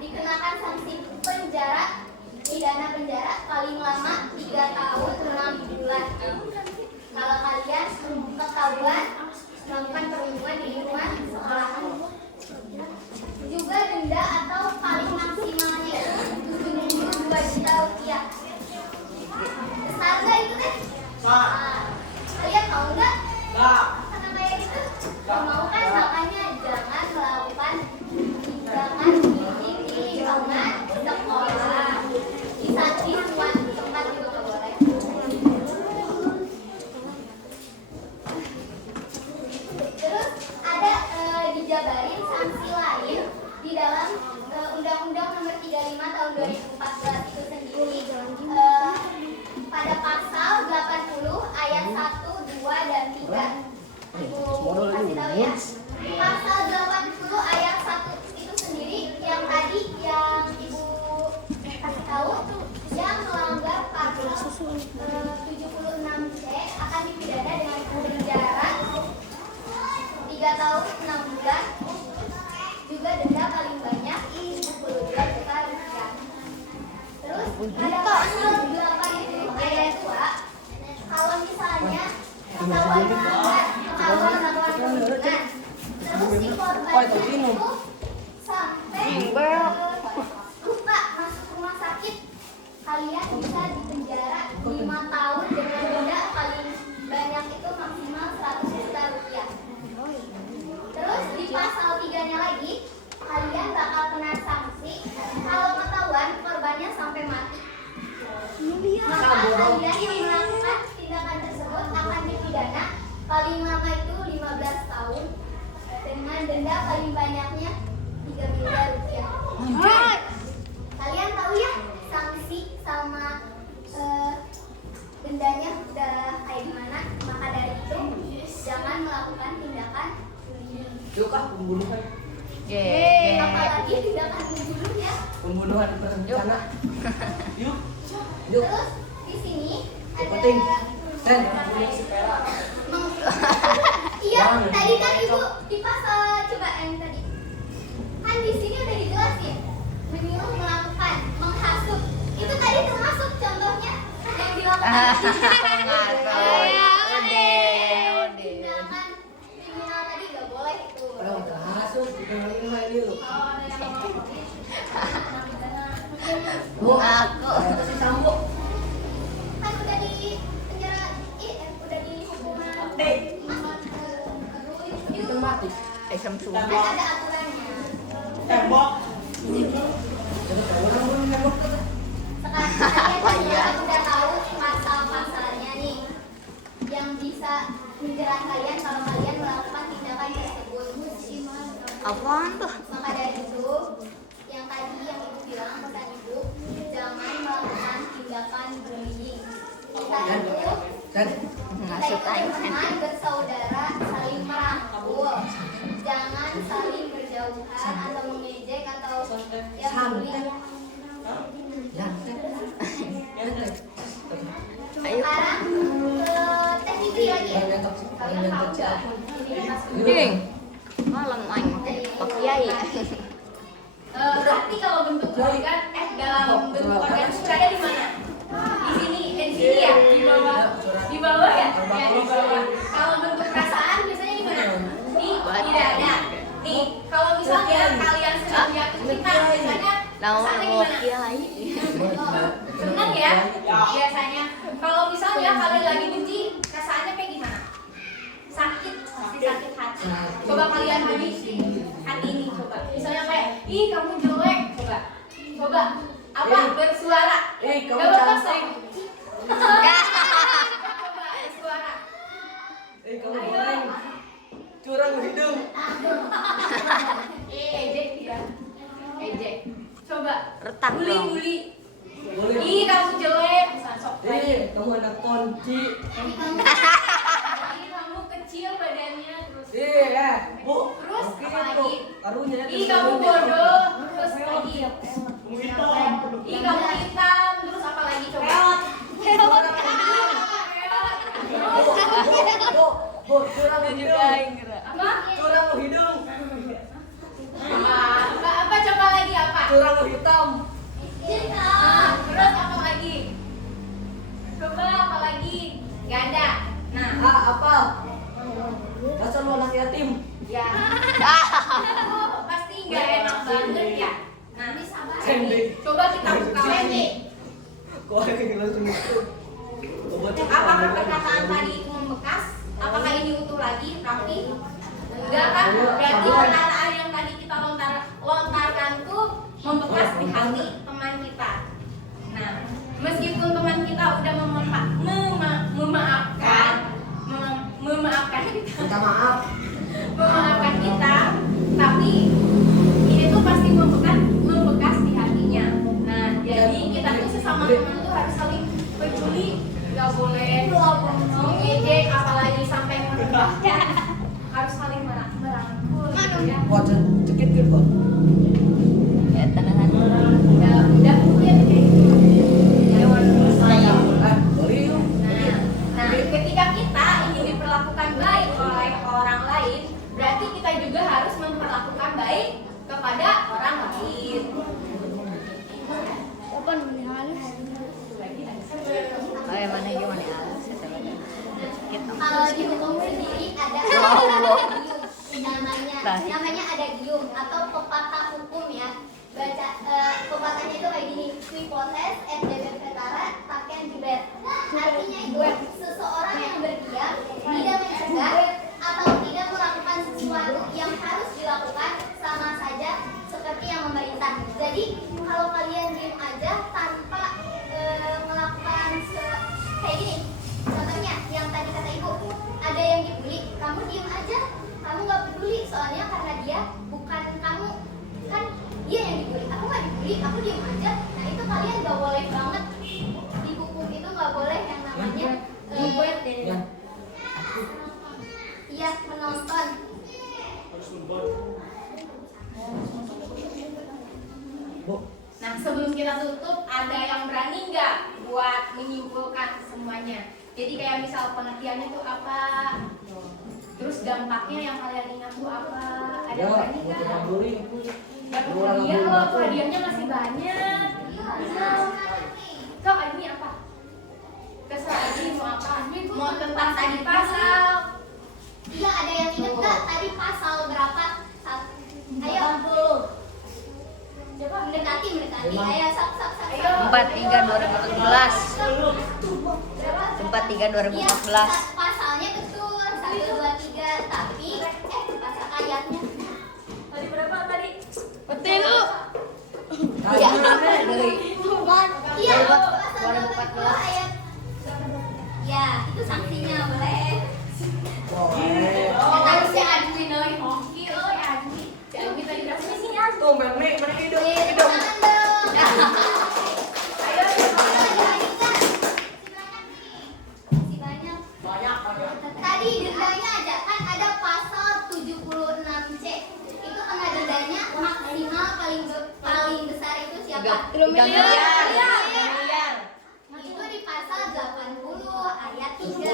dikenakan sanksi pidana penjara paling lama 3 tahun 6 bulan. Kalau kalian ketahuan melakukan perundungan di lingkungan sekolah. Juga denda atau paling maksimalnya itu 2 juta rupiah. Besar nggak itu teh? Kalian mau nggak? Karena kayak gitu. Kalau mau kan makanya jangan melakukan tindakan bullying di lingkungan sekolah. Di suatu tempat juga nggak boleh. Terus ada dijabarin sanksi lain di dalam Undang-Undang Nomor 35 Tahun 2014 itu sendiri. Pada pasal 80 ayat 1, 2, dan 3. Ibu kasih tahu ya. Pasal 80 ayat 1 itu sendiri yang tadi yang Ibu kasih tahu, yang melanggar pasal 76C akan dipidana dengan penjara 3 tahun 6 bulan, juga denda paling banyak 10 juta rupiah. Terus ada pasal 8 dengan denda paling banyaknya 3 miliar rupiah. Kalian tahu ya sanksi sama dendanya udah kayak gimana? Maka dari itu jangan melakukan tindakan bullying. Itu kah pembunuhan? Apalagi tindakan membunuh ya. Pembunuhan berencana. Yuk. Yuk. Terus di sini ada Penting. Dan sepeda. Iya, tadi kan ibu di pasal coba yang tadi. Kan di sini udah dijelasin menyuruh melakukan, menghasut. Itu tadi termasuk contohnya yang dilakukan. Tindakan kriminal tadi nggak boleh itu. Kalau kasus dengerin lagi lu. Aku. Si Sambo. Kan udah di penjara, udah di hukuman. Itu mati. Kan ada aturannya. Tembok. Sekarang kalian udah tahu pasal-pasalnya nih yang bisa menjerat kalian kalau kalian melakukan tindakan tersebut. Apaan tuh? Maka dari itu yang tadi yang ibu bilang pesan ibu, jangan melakukan tindakan bullying. Kita itu Ngasut aja. teman bersaudara saling merangkul, jangan saling berjauhan atau mengejek atau yang bullying. Sekarang ke teknik lagi ya. Kalian tahu nggak? Ding. Malam aing Pak Kiai. Berarti kalau bentuk organ dalam bentuk organ sudah ada di mana? Di sini ya, di bawah ya, di bawah. Kalau bentuk perasaan biasanya di mana? Di dada. Nih, kalau misalnya kalian sedang jatuh cinta, biasanya Nama Kiai. senang ya, biasanya. Kalau misalnya kalian lagi benci, perasaannya kayak gimana? Sakit, pasti sakit hati. Coba kalian beri hati ini, coba. Misalnya kayak, ih kamu jelek, coba apa bersuara? Kamu Gak bakal cantik. coba bersuara. Kamu goreng. Curang hidung. Ejek dia, ejek. Coba Retak dong. bully. Boleh. Ih kamu jelek, misalnya sok lagi. Kamu anak kunci. Ih kamu kecil badannya terus. Bu. Terus Oke, apa tuh. lagi? Karunya. Ih kamu bodoh, terus lagi. Ih kamu hitam, terus apa lagi coba? Bu, curang hidung. Apa? Curang hidung. Apa coba lagi apa? Curang hitam. Terus apa lagi? Coba apa lagi? Gak ada. Nah, Apa? Dasar lu anak yatim. ya. Pasti nggak enak banget ya. Nah, Cendek. coba kita buka lagi. Kok yang langsung itu? Apakah perkataan tadi itu membekas? Apakah ini utuh lagi, rapi? Enggak kan? Berarti perkataan yang tadi kita lontarkan tuh membekas di hati teman kita. Nah, meskipun teman kita udah memaafkan kita, Minta maaf. memaafkan kita, tapi ini tuh pasti membekas di hatinya. Nah, jadi kita tuh sesama teman tuh harus saling peduli, nggak boleh mengejek, apalagi sampai merendahkan. Harus saling merangkul. Ya. Wah, cekit gitu kok. Ya tenangan. Udah punya kayak gitu. Boleh yuk. Nah, ketika kita ingin diperlakukan baik oleh orang lain, berarti kita juga harus memperlakukan baik kepada orang lain. Oh ya mana gimana ya? Kalau di hukum sendiri ada Allah. namanya ada gium atau pepatah hukum ya. Baca pepatahnya itu kayak gini, qui potes et deber vetera pakaian jubet. Artinya itu seseorang yang berdiam tidak mencegah atau tidak melakukan sesuatu yang harus dilakukan sama saja seperti yang memerintah. Jadi kalau kalian diem aja tanpa melakukan kayak gini, contohnya yang tadi kata ibu, ada yang dibully, kamu diem aja, kamu nggak peduli soalnya karena aku diem aja. Nah itu kalian nggak boleh banget di buku itu nggak boleh yang namanya iya menonton. Nah, sebelum kita tutup, ada yang berani nggak buat menyimpulkan semuanya? Jadi kayak misal pengertiannya itu apa, terus dampaknya yang kalian ingat itu apa? Ada yang berani nggak? Dapat hadiah loh, tuh hadiahnya masih banyak. Kok ini apa? Terserah Adi mau apa? Mau tentang tadi pasal. Iya, ada yang inget nggak tadi pasal berapa? Ayo. Coba mendekati. Ayo, sak. Ayo. 43/2014. 43/2014. Iya, pasalnya betul 1, 2, 3, tapi pasal ayatnya. Tadi berapa tadi? Betul. Iya, Dari iya, pasal 2014 ayat. Ya, itu sanksinya boleh. Tadi si Adwi noy hoki, Adwi. Si Adwi tadi kasih sini Tuh, Mami, mana hidup? Tangan dong. Ayo, Si banyak. Banyak. Tadi dendanya aja kan ada pasal 76C. Itu kena dendanya maksimal paling besar itu siapa? 3 miliar. Itu di pasal 80 ayat 3.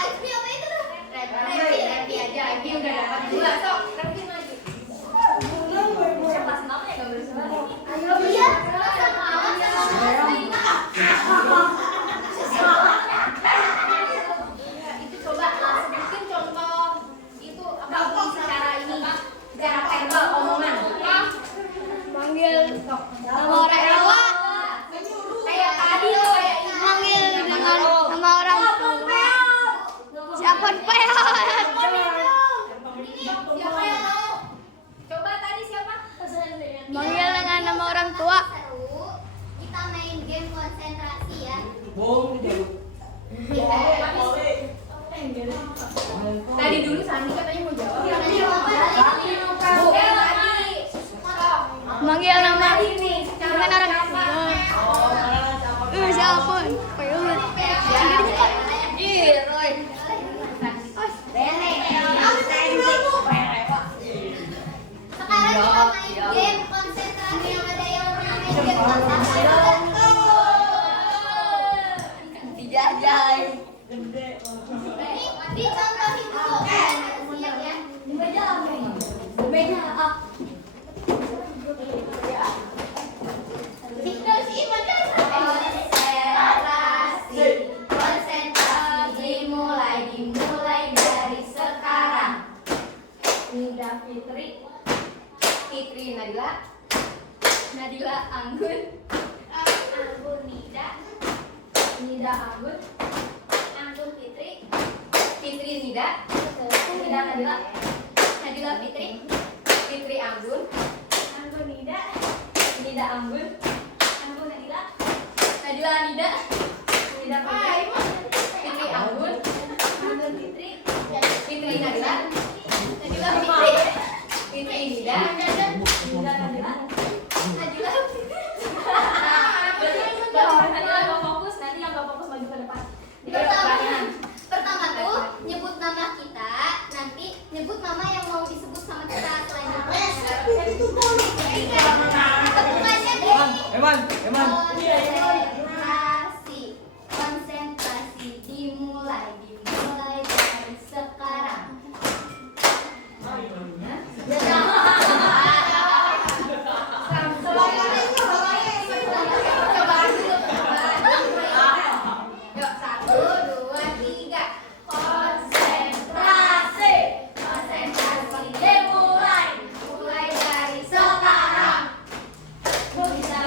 Advi apa itu tuh? Revi aja, Adwi udah dapat 2, sok Revi maju. Siapa namanya nggak boleh salah. Ayo iya, sama awan Itu coba sebutin contoh itu apa secara ini, secara verbal omongan. Manggil nama orang tua. Kayak tadi lo kayak ini. Manggil dengan nama orang tua. Siapa peot? Siapa yang mau? Coba tadi siapa? Manggil dengan nama orang tua. Seru. Kita main game konsentrasi ya. Bom, di Tadi dulu Sandi katanya mau jawab. Tadi mau balik. Tadi. Manggil nama Ini secara dengan orang tua. Siapa? Peot. Ih, Roy. Sekarang kita main game konsentrasi yang ada yang pernah main game konsentrasi. Dijajai. Ini dicontohin dulu. Siap ya. Beda apa ini? Beda apa? Konsentrasi dimulai dari sekarang. Nida Fitri Nadila Anggun Nida Anggun Fitri. Nida Nadila Fitri Anggun Nida Anggun Nadila Nida Fitri Anggun Fitri Nadila Fitri Nida Nadila nggak fokus, nanti yang nggak fokus maju ke depan. Pertama tuh nyebut nama kita, nanti nyebut nama yang mau disebut sama kita selanjutnya. Tepukannya deh. Eman. Konsentrasi dimulai dari sekarang. Yuk, 1, 2, 3. Konsentrasi dimulai dari sekarang. Bisa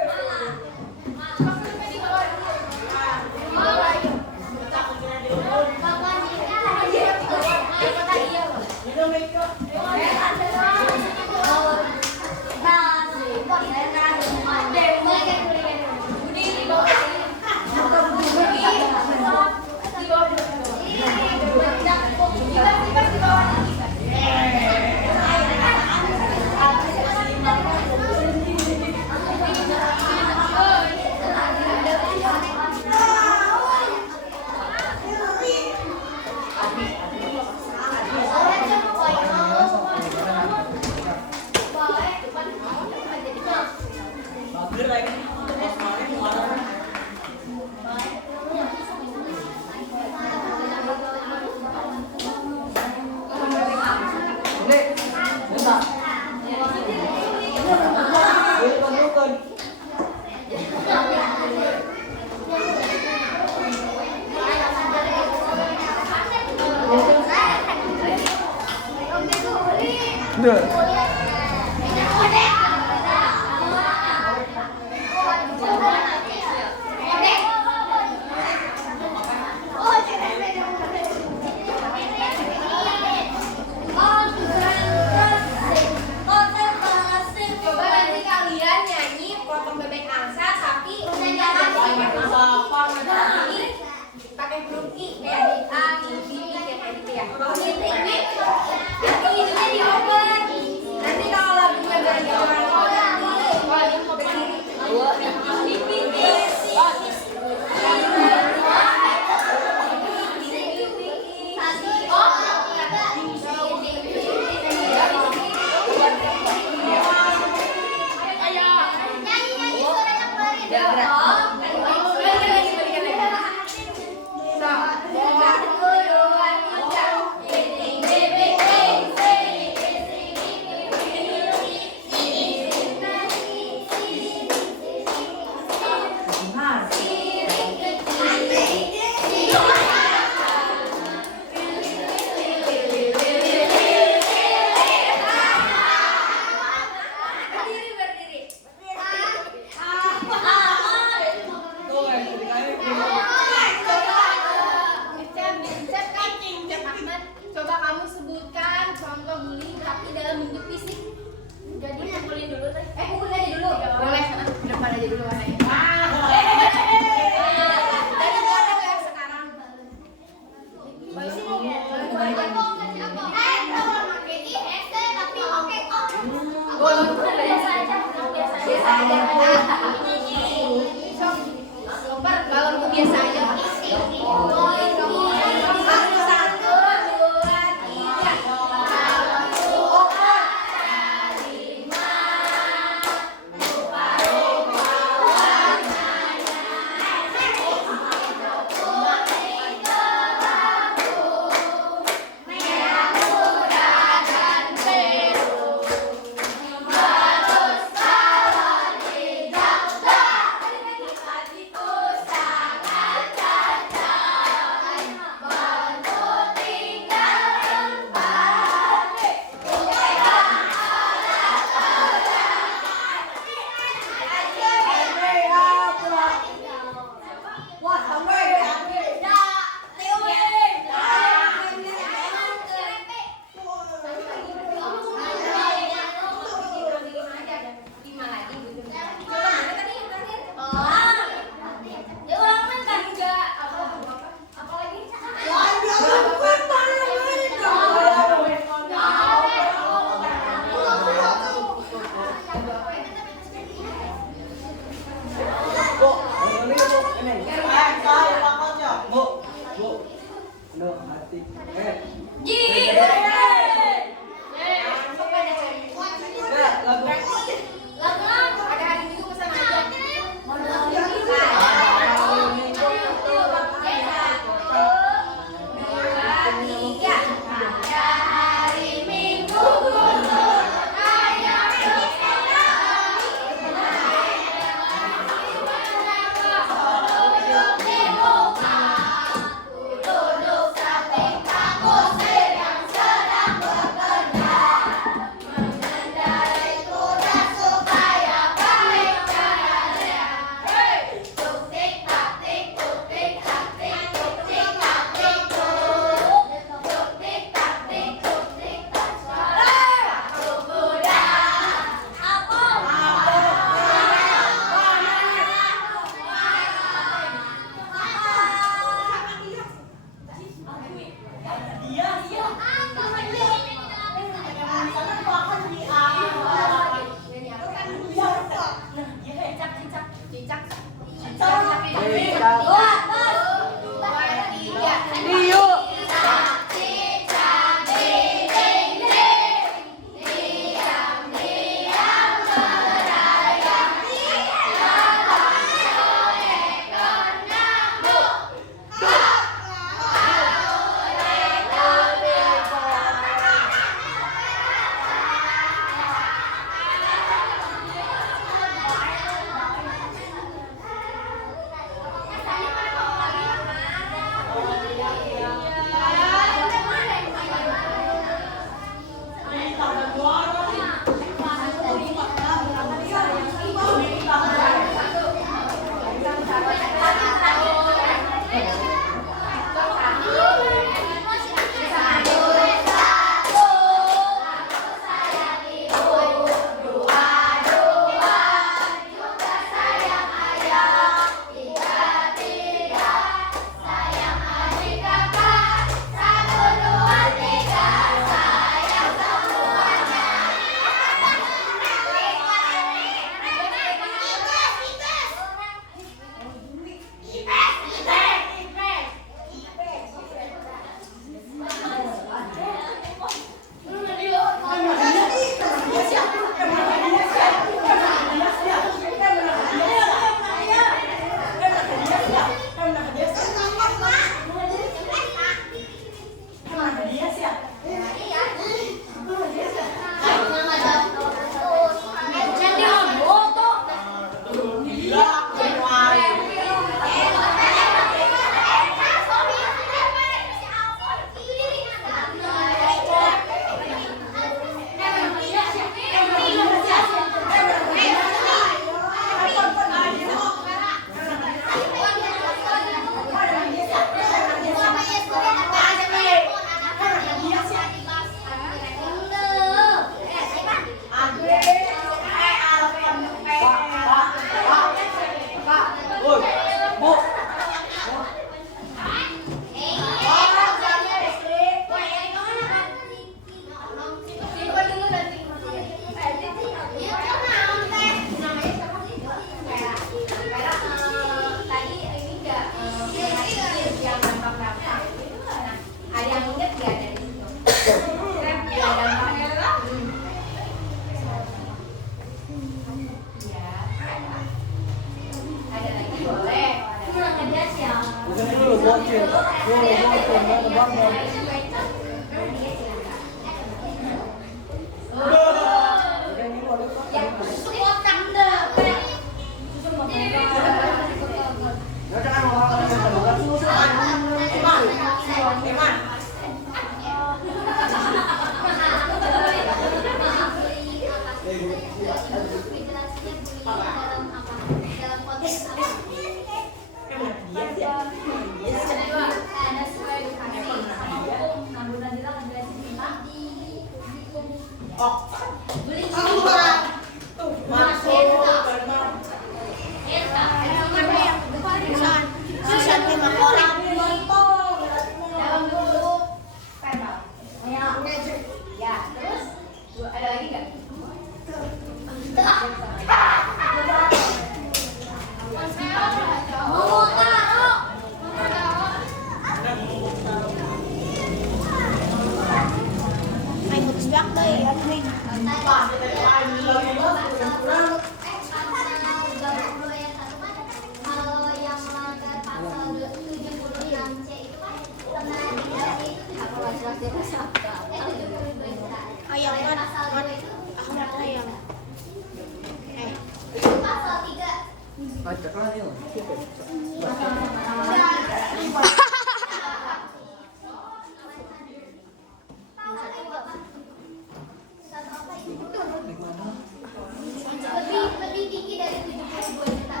Lebih tinggi dari 72 juta.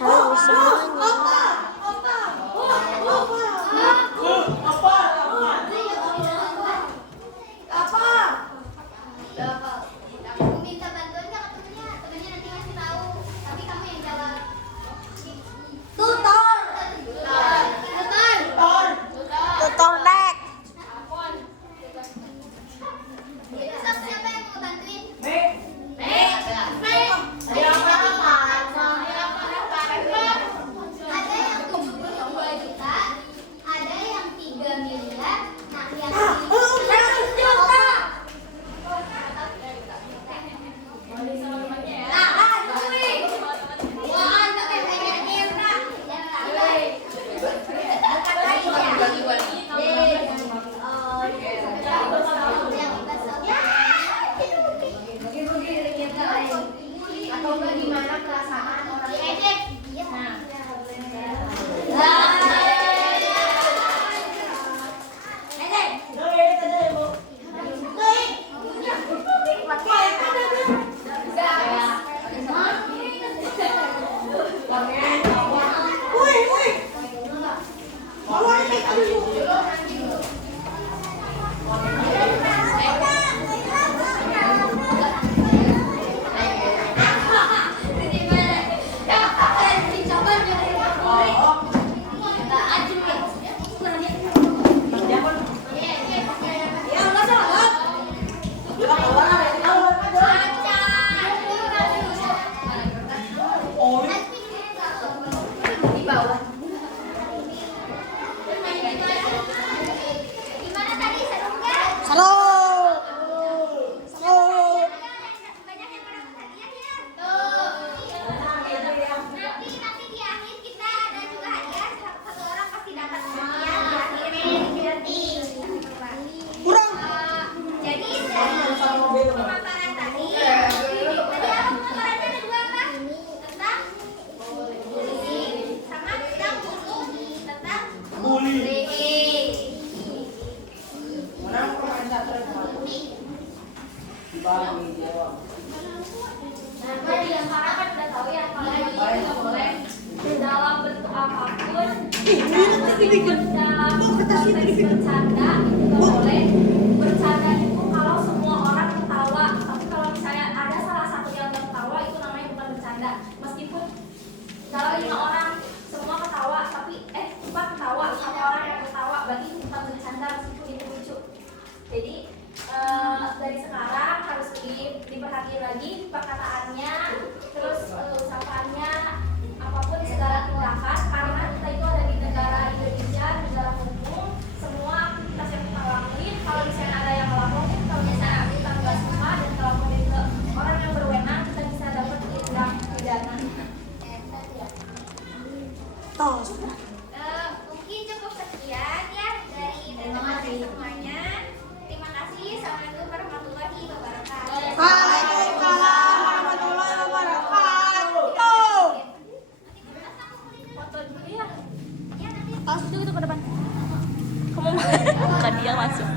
Halo semuanya. Aku minta bantuan nggak ke temennya? Temennya nanti ngasih tahu. Tapi kamu yang jawab. Tutor. Tutor dek. Siapa yang mau bantuin? bercanda itu nggak boleh. Bercanda itu kalau semua orang ketawa, tapi kalau misalnya ada salah satu yang nggak ketawa itu namanya bukan bercanda. Meskipun kalau 5 orang semua ketawa, tapi 4 ketawa, 1 orang yang ketawa, berarti itu bukan bercanda meskipun itu lucu. Jadi dari sekarang harus diperhatiin lagi perkataannya, terus ucapannya, apapun segala tindakan, karena kita itu ada di negara Indonesia, negara hukum. Semua aktivitas yang kita lakuin, kalau misalnya ada yang ngelaporin, kalau misalnya kita nggak suka dan ngelaporin ke orang yang berwenang, kita bisa dapat tindak pidana. Mungkin cukup sekian ya dari teman-teman semuanya. Terima kasih. Assalamualaikum warahmatullahi wabarakatuh. Waalaikumsalam warahmatullahi wabarakatuh. Foto dulu ya. Ya nanti Pas itu ke depan. Kamu bukan dia masuk.